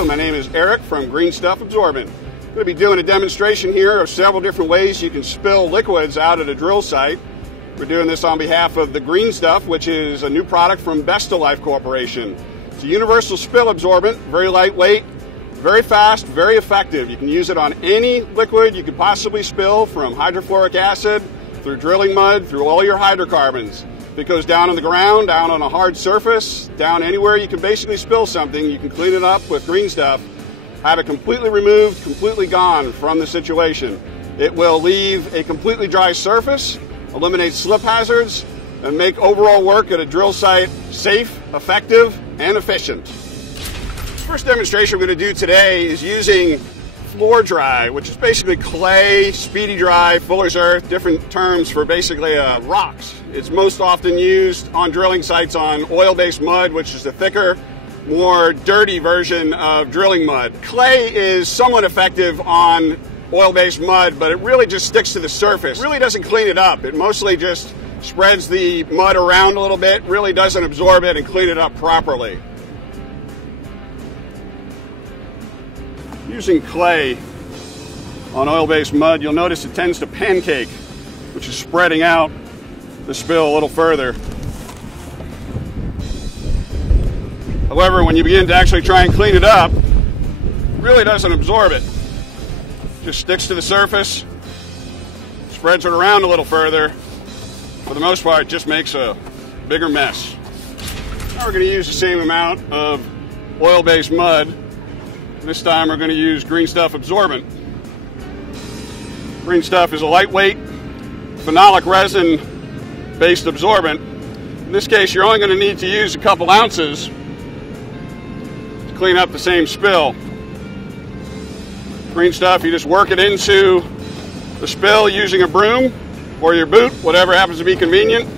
Hello, my name is Eric from Green Stuff Absorbent. I'm going to be doing a demonstration here of several different ways you can spill liquids out at a drill site. We're doing this on behalf of the Green Stuff, which is a new product from Bestolife Corporation. It's a universal spill absorbent, very lightweight, very fast, very effective. You can use it on any liquid you could possibly spill, from hydrofluoric acid, through drilling mud, through all your hydrocarbons. If it goes down on the ground, down on a hard surface, down anywhere you can basically spill something, you can clean it up with Green Stuff, have it completely removed, completely gone from the situation. It will leave a completely dry surface, eliminate slip hazards, and make overall work at a drill site safe, effective, and efficient. The first demonstration we're going to do today is using floor dry, which is basically clay, speedy dry, fuller's earth, different terms for basically rocks. It's most often used on drilling sites on oil-based mud, which is the thicker, more dirty version of drilling mud. Clay is somewhat effective on oil-based mud, but it really just sticks to the surface. It really doesn't clean it up. It mostly just spreads the mud around a little bit, really doesn't absorb it and clean it up properly. Using clay on oil-based mud, you'll notice it tends to pancake, which is spreading out the spill a little further. However, when you begin to actually try and clean it up, it really doesn't absorb it. Just sticks to the surface, spreads it around a little further. For the most part, it just makes a bigger mess. Now we're going to use the same amount of oil-based mud. This time we're going to use Green Stuff Absorbent. Green Stuff is a lightweight phenolic resin-based absorbent. In this case, you're only going to need to use a couple ounces to clean up the same spill. Green Stuff, you just work it into the spill using a broom or your boot, whatever happens to be convenient.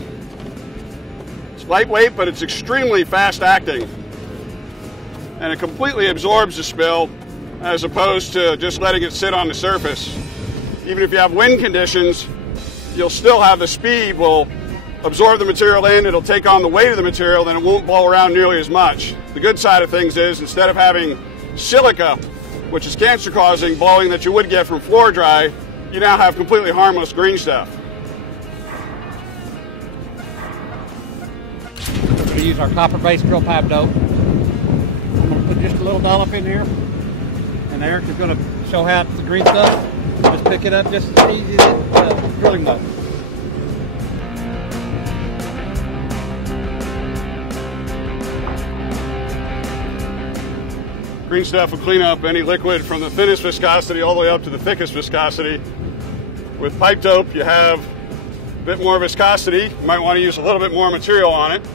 It's lightweight, but it's extremely fast-acting. And it completely absorbs the spill as opposed to just letting it sit on the surface. Even if you have wind conditions, you'll still have the speed will absorb the material in, it'll take on the weight of the material, then it won't blow around nearly as much. The good side of things is, instead of having silica, which is cancer-causing, blowing that you would get from floor dry, you now have completely harmless Green Stuff. We're going to use our copper-based drill pipe dope. Put just a little dollop in here, and Eric is going to show how the Green Stuff. Just pick it up just as easy as drilling mud. Green Stuff will clean up any liquid from the thinnest viscosity all the way up to the thickest viscosity. With pipe dope, you have a bit more viscosity. You might want to use a little bit more material on it.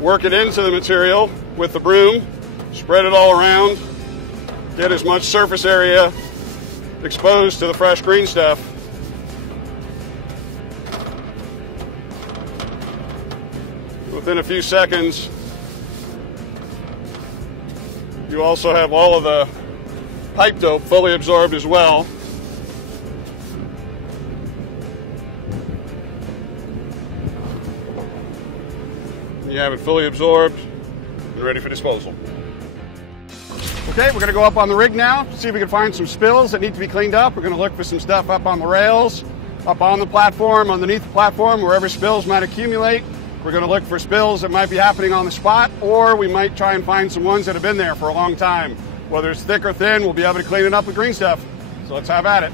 Work it into the material with the broom, spread it all around, get as much surface area exposed to the fresh Green Stuff. Within a few seconds, you also have all of the pipe dope fully absorbed as well. You have it fully absorbed and ready for disposal. Okay, we're going to go up on the rig now, see if we can find some spills that need to be cleaned up. We're going to look for some stuff up on the rails, up on the platform, underneath the platform, wherever spills might accumulate. We're going to look for spills that might be happening on the spot, or we might try and find some ones that have been there for a long time. Whether it's thick or thin, we'll be able to clean it up with Green Stuff. So let's have at it.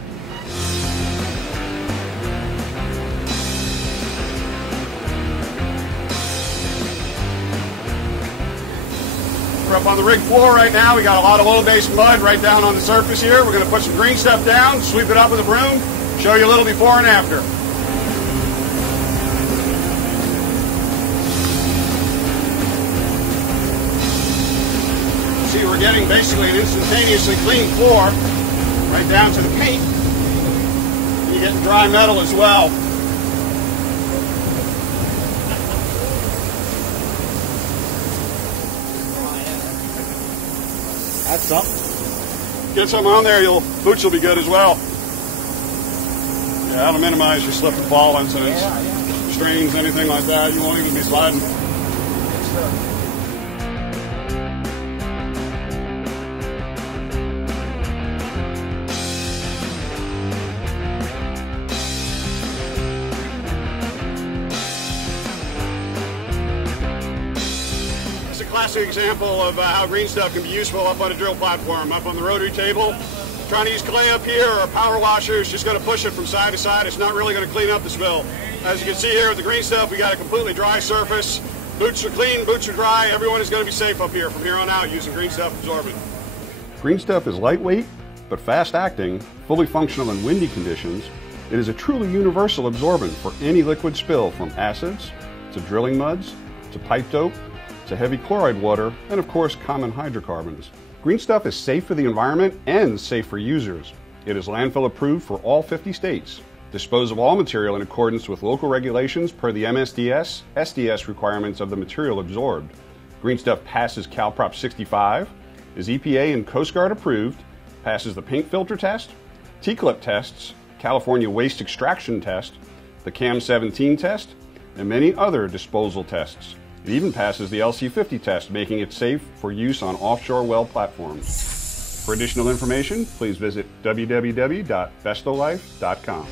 We're up on the rig floor right now. We got a lot of oil-based mud right down on the surface here. We're going to put some Green Stuff down, sweep it up with a broom, show you a little before and after. See, we're getting basically an instantaneously clean floor right down to the paint. And you get dry metal as well. That's something. Get some on there, your boots will be good as well. Yeah, that'll minimize your slip and fall incidents, strains, anything like that. You won't even be sliding. Good stuff. classic example of how Green Stuff can be useful up on a drill platform, up on the rotary table. Trying to use clay up here, or a power washer is just going to push it from side to side. It's not really going to clean up the spill. As you can see here with the Green Stuff, we got a completely dry surface. Boots are clean, boots are dry. Everyone is going to be safe up here from here on out using Green Stuff Absorbent. Green Stuff is lightweight, but fast-acting, fully functional in windy conditions. It is a truly universal absorbent for any liquid spill, from acids, to drilling muds, to pipe dope, to heavy chloride water, and of course common hydrocarbons. Green Stuff is safe for the environment and safe for users. It is landfill approved for all 50 states. Dispose of all material in accordance with local regulations per the MSDS, SDS requirements of the material absorbed. Green Stuff passes CalProp 65, is EPA and Coast Guard approved, passes the paint filter test, T-clip tests, California waste extraction test, the CAM 17 test, and many other disposal tests. It even passes the LC50 test, making it safe for use on offshore well platforms. For additional information, please visit www.bestolife.com.